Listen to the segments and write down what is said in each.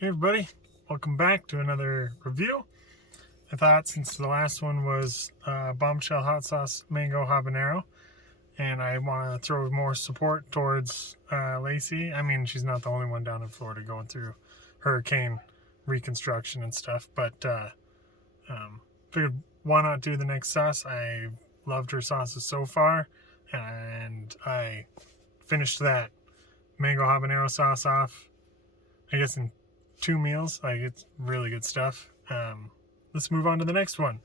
Hey everybody, welcome back to another review. I thought since the last one was Bombshell hot sauce mango habanero, and I want to throw more support towards Lacey. I mean, she's not the only one down in Florida going through hurricane reconstruction and stuff, but figured why not do the next sauce. I loved her sauces so far, and I finished that mango habanero sauce off, I guess, in 2 meals. Like, it's really good stuff. Let's move on to the next one.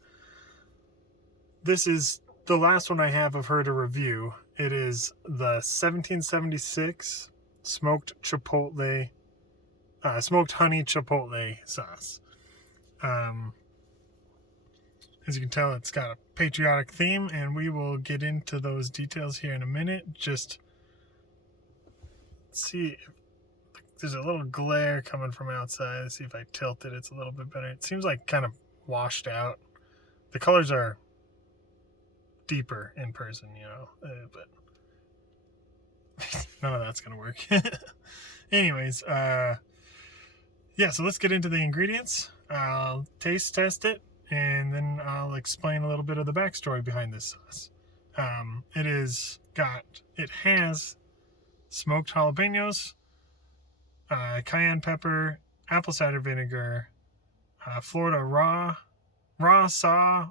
This is the last one I have of her to review. It is the 1776 smoked chipotle, smoked honey chipotle sauce. As you can tell, it's got a patriotic theme, and we will get into those details here in a minute. Just see if there's a little glare coming from outside. Let's see if I tilt it. It's a little bit better. It seems like kind of washed out. The colors are deeper in person, but none of that's going to work. Anyways, so let's get into the ingredients. I'll taste test it, and then I'll explain a little bit of the backstory behind this sauce. It has smoked jalapenos, cayenne pepper, apple cider vinegar, Florida raw saw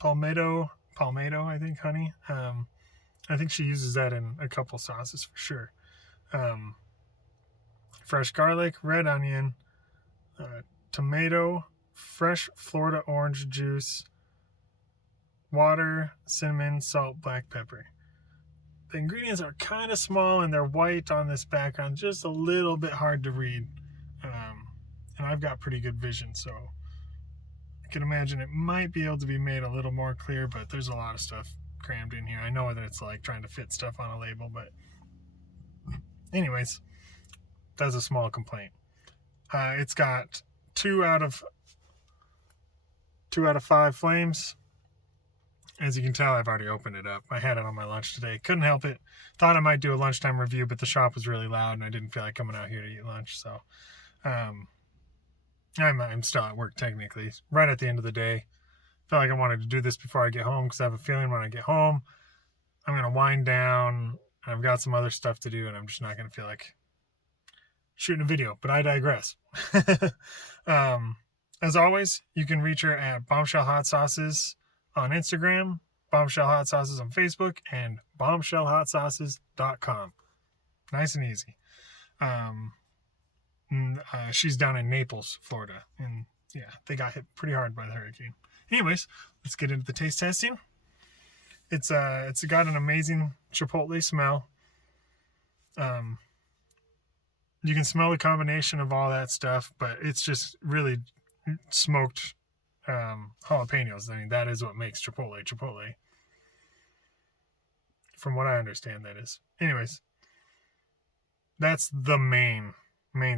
palmetto, I think, honey. I think she uses that in a couple sauces for sure. Fresh garlic, red onion, tomato, fresh Florida orange juice, water, cinnamon, salt, black pepper. The ingredients are kind of small and they're white on this background, just a little bit hard to read. And I've got pretty good vision, so I can imagine it might be able to be made a little more clear, but there's a lot of stuff crammed in here. I know that it's like trying to fit stuff on a label, but anyways, that's a small complaint. It's got 2 out of 5 flames. As you can tell, I've already opened it up. I had it on my lunch today. Couldn't help it. Thought I might do a lunchtime review, but the shop was really loud and I didn't feel like coming out here to eat lunch. So I'm still at work technically, right at the end of the day. Felt like I wanted to do this before I get home because I have a feeling when I get home, I'm going to wind down. I've got some other stuff to do and I'm just not going to feel like shooting a video, but I digress. As always, you can reach her at Bombshell Hot Sauces on Instagram, Bombshell Hot Sauces on Facebook, and bombshellhotsauces.com. Nice and easy. She's down in Naples, Florida, and yeah, they got hit pretty hard by the hurricane. Anyways, let's get into the taste testing. It's got an amazing chipotle smell. You can smell the combination of all that stuff, but it's just really smoked jalapenos. I mean, that is what makes Chipotle. From what I understand, that is. Anyways, that's the main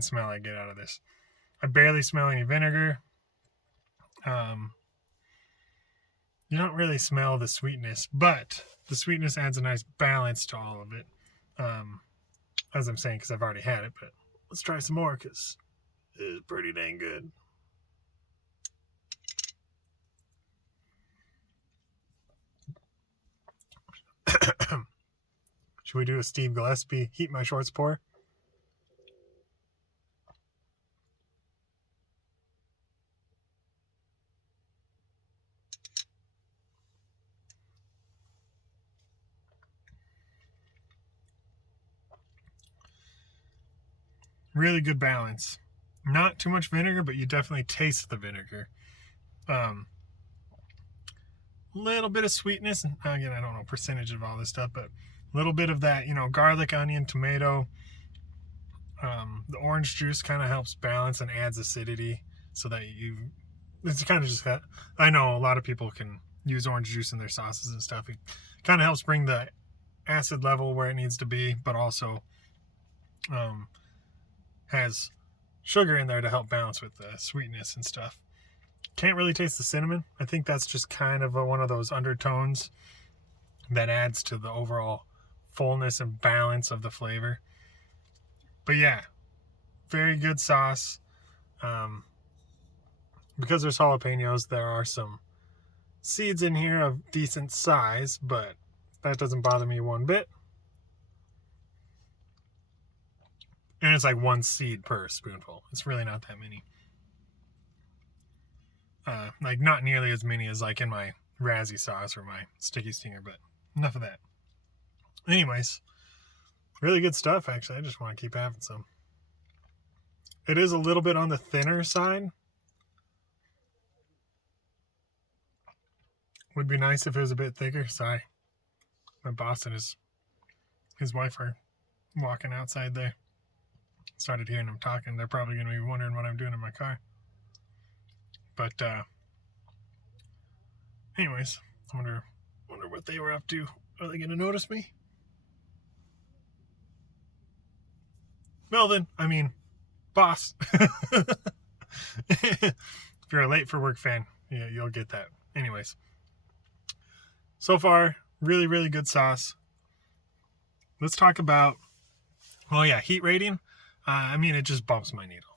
smell I get out of this. I barely smell any vinegar. You don't really smell the sweetness, but the sweetness adds a nice balance to all of it. As I'm saying, because I've already had it, but let's try some more because it's pretty dang good. Should we do a Steve Gillespie heat my shorts pour? Really good balance. Not too much vinegar, but you definitely taste the vinegar. Little bit of sweetness. Again, I don't know percentage of all this stuff, but a little bit of that, garlic, onion, tomato. The orange juice kind of helps balance and adds acidity so that it's kind of just that. I know a lot of people can use orange juice in their sauces and stuff. It kind of helps bring the acid level where it needs to be, but also has sugar in there to help balance with the sweetness and stuff. Can't really taste the cinnamon. I think that's just kind of one of those undertones that adds to the overall fullness and balance of the flavor. But yeah, very good sauce. Because there's jalapenos, there are some seeds in here of decent size, but that doesn't bother me one bit. And it's like one seed per spoonful. It's really not that many. Like not nearly as many as like in my Razzie sauce or my sticky stinger, but enough of that. Anyways, really good stuff, actually. I just want to keep having some. It is a little bit on the thinner side. Would be nice if it was a bit thicker. Sorry. My boss and his wife are walking outside there. Started hearing them talking. They're probably going to be wondering what I'm doing in my car. But anyways, I wonder what they were up to. Are they going to notice me? Melvin, boss. If you're a late for work fan, yeah, you'll get that. Anyways, so far, really, really good sauce. Let's talk about, heat rating. It just bumps my needle.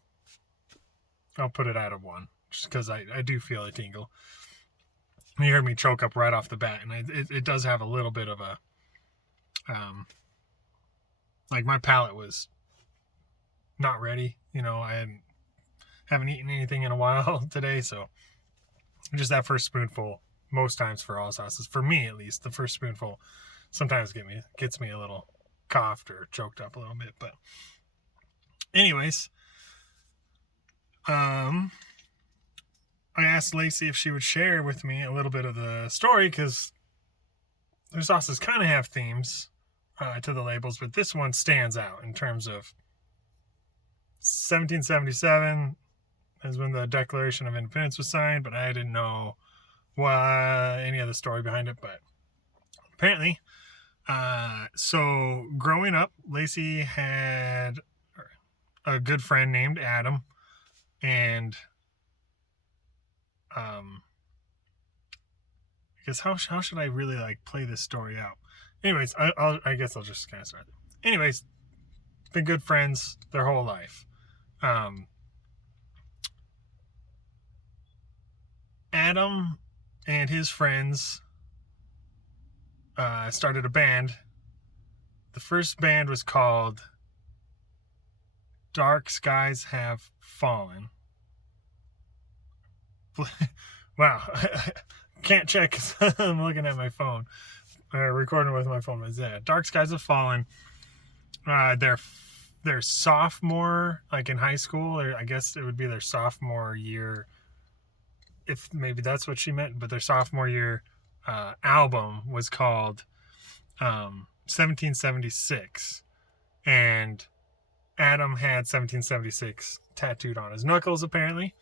I'll put it out of 1, just because I do feel a tingle. You heard me choke up right off the bat, and it does have a little bit of a, like my palate was not ready. I haven't eaten anything in a while today, so just that first spoonful, most times for all sauces, for me at least, the first spoonful sometimes gets me a little coughed or choked up a little bit. But anyways, I asked Lacey if she would share with me a little bit of the story, because their sauces kind of have themes to the labels, but this one stands out in terms of 1777 is when the Declaration of Independence was signed, but I didn't know any of the story behind it. But apparently, so growing up, Lacey had a good friend named Adam, and I guess how should I really play this story out? Anyways, I guess I'll just kind of start. Anyways, been good friends their whole life. Adam and his friends started a band. The first band was called Dark Skies Have Fallen. Wow. Can't check because I'm looking at my phone. Recording with my phone. But yeah, Dark Skies Have Fallen. Their sophomore, in high school, or I guess it would be their sophomore year, if maybe that's what she meant, but their sophomore year album was called 1776, and Adam had 1776 tattooed on his knuckles, apparently.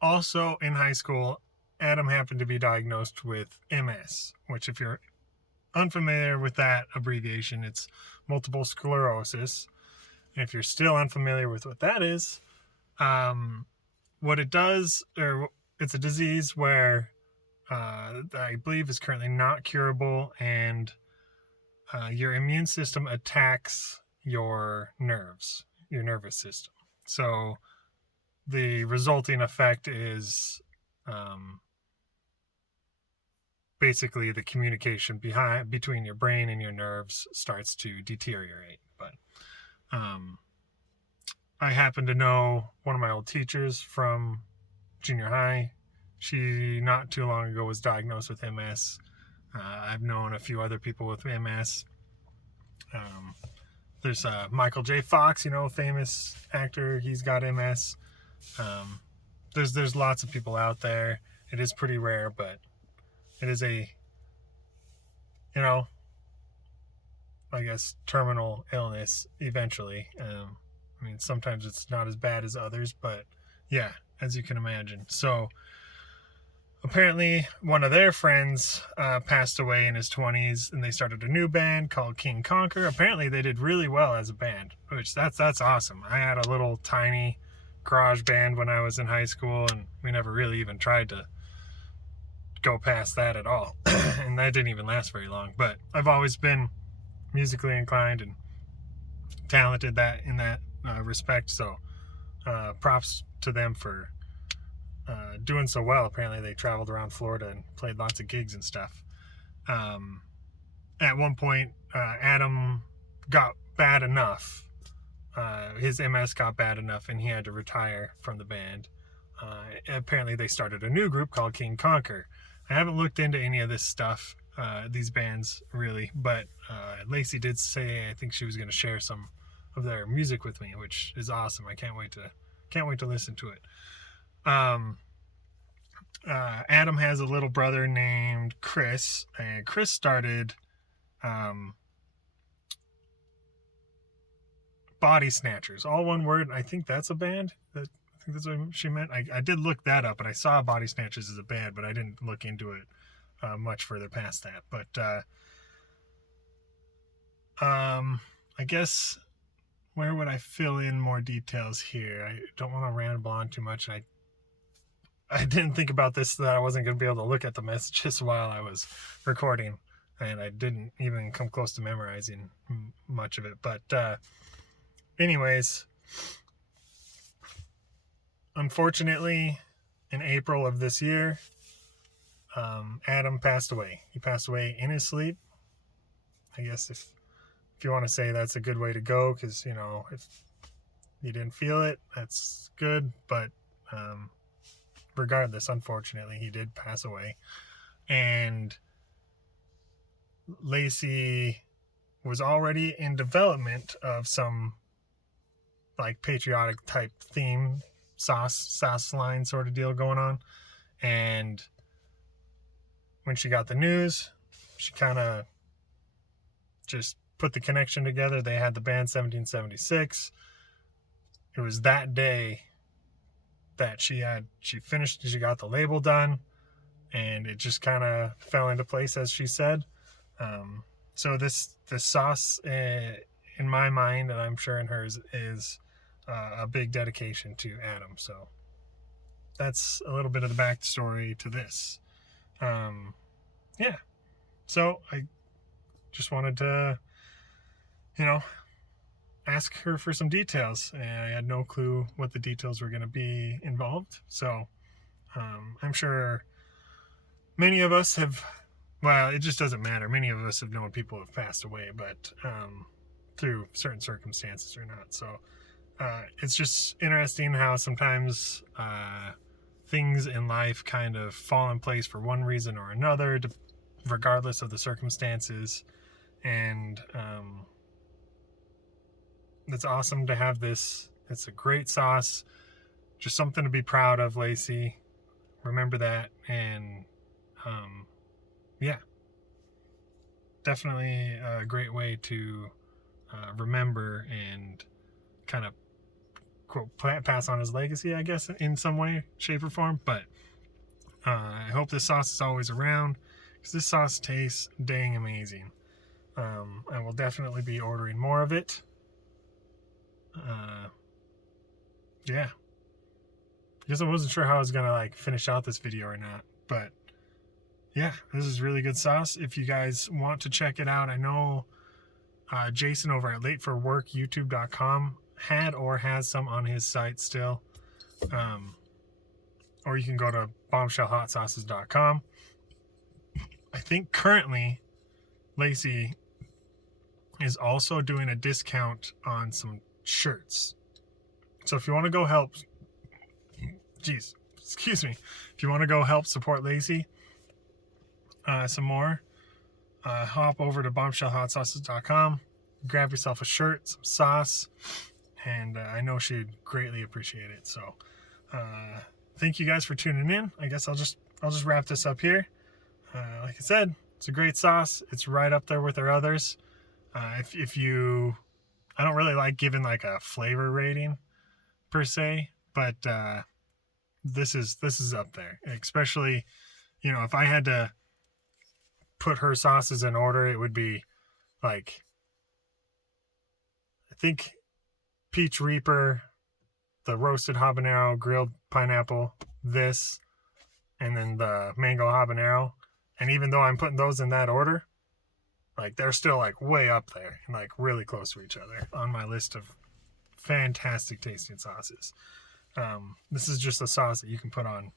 Also in high school, Adam happened to be diagnosed with MS, which, if you're unfamiliar with that abbreviation, it's multiple sclerosis. And if you're still unfamiliar with what that is, what it does, or it's a disease where I believe is currently not curable, and your immune system attacks your nerves, your nervous system. So the resulting effect is basically the communication between your brain and your nerves starts to deteriorate. But I happen to know one of my old teachers from junior high. She, not too long ago, was diagnosed with MS. I've known a few other people with MS. There's Michael J. Fox, famous actor. He's got MS. There's lots of people out there. It is pretty rare, but it is a, I guess, terminal illness eventually. Sometimes it's not as bad as others, but yeah, as you can imagine. So apparently one of their friends passed away in his 20s, and they started a new band called King Conquer. Apparently they did really well as a band, which that's awesome. I had a little tiny garage band when I was in high school, and we never really even tried to go past that at all. And that didn't even last very long. But I've always been musically inclined and talented in that respect. So props to them for doing so well. Apparently they traveled around Florida and played lots of gigs and stuff. At one point, Adam got bad enough. His MS got bad enough and he had to retire from the band. Apparently they started a new group called King Conquer. I haven't looked into any of this stuff, these bands really, but Lacey did say I think she was going to share some of their music with me, which is awesome. I can't wait to listen to it. Adam has a little brother named Chris, and Chris started Body Snatchers, all one word. I think that's a band. I think that's what she meant. I did look that up, and I saw Body Snatchers as a band, but I didn't look into it much further past that. But I guess where would I fill in more details here? I don't want to ramble on too much. I didn't think about this, that I wasn't going to be able to look at the messages while I was recording, and I didn't even come close to memorizing much of it. But anyways, unfortunately, in April of this year, Adam passed away. He passed away in his sleep. I guess if you want to say that's a good way to go, because, you know, if you didn't feel it, that's good. But regardless, unfortunately, he did pass away. And Lacey was already in development of some like patriotic type theme sauce line sort of deal going on. And when she got the news, she kind of just put the connection together. They had the band 1776. It was that day that she got the label done, and it just kind of fell into place, as she said. So this sauce, in my mind, and I'm sure in hers, is a big dedication to Adam. So that's a little bit of the backstory to this. Yeah. So I just wanted to, ask her for some details. And I had no clue what the details were going to be involved. So I'm sure many of us have, well, it just doesn't matter. Many of us have known people who have passed away, but through certain circumstances or not. So it's just interesting how sometimes things in life kind of fall in place for one reason or another, regardless of the circumstances. And it's awesome to have this. It's a great sauce. Just something to be proud of, Lacey. Remember that. And yeah, definitely a great way to remember and kind of, quote, pass on his legacy, I guess, in some way, shape, or form. But I hope this sauce is always around, because this sauce tastes dang amazing. I will definitely be ordering more of it. Yeah. I guess I wasn't sure how I was gonna finish out this video or not, but yeah, this is really good sauce. If you guys want to check it out, I know Jason over at lateforworkyoutube.com had or has some on his site still. Or you can go to bombshellhotsauces.com. I think currently Lacey is also doing a discount on some shirts. So if you want to go help, if you want to go help support Lacey some more, hop over to bombshellhotsauces.com, grab yourself a shirt, some sauce, and I know she'd greatly appreciate it. So thank you guys for tuning in. I guess I'll just wrap this up here. Like I said, it's a great sauce. It's right up there with our others. If you, I don't really like giving a flavor rating per se, but this is up there. Especially, if I had to put her sauces in order, it would be I think Peach Reaper, the roasted habanero, grilled pineapple, this, and then the mango habanero. And even though I'm putting those in that order, they're still way up there and really close to each other on my list of fantastic tasting sauces. This is just a sauce that you can put on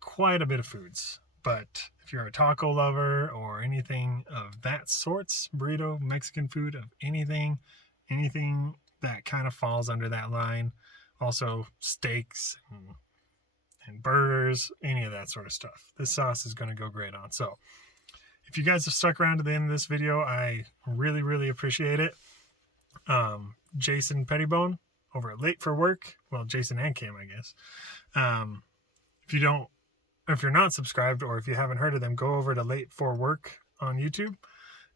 quite a bit of foods. But if you're a taco lover or anything of that sorts, burrito, Mexican food, of anything that kind of falls under that line, also steaks and burgers, any of that sort of stuff, this sauce is going to go great on. So if you guys have stuck around to the end of this video, I really, really appreciate it. Jason Pettibone over at Late for Work, well, Jason and Cam, I guess. If you're not subscribed, or if you haven't heard of them, go over to Late for Work on YouTube,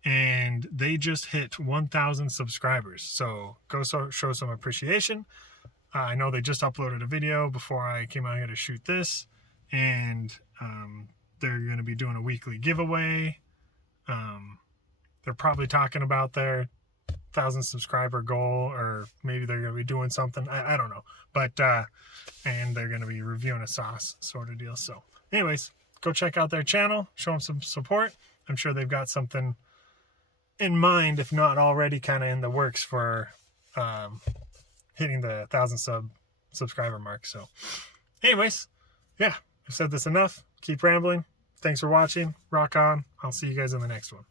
and they just hit 1,000 subscribers. So go show some appreciation. I know they just uploaded a video before I came out here to shoot this, and they're going to be doing a weekly giveaway. They're probably talking about their 1,000 subscriber goal, or maybe they're going to be doing something. I don't know. But, and they're going to be reviewing a sauce sort of deal. So anyways, go check out their channel, show them some support. I'm sure they've got something in mind, if not already kind of in the works, for hitting the 1,000 subscriber mark. So anyways, yeah, I've said this enough. Keep rambling. Thanks for watching. Rock on. I'll see you guys in the next one.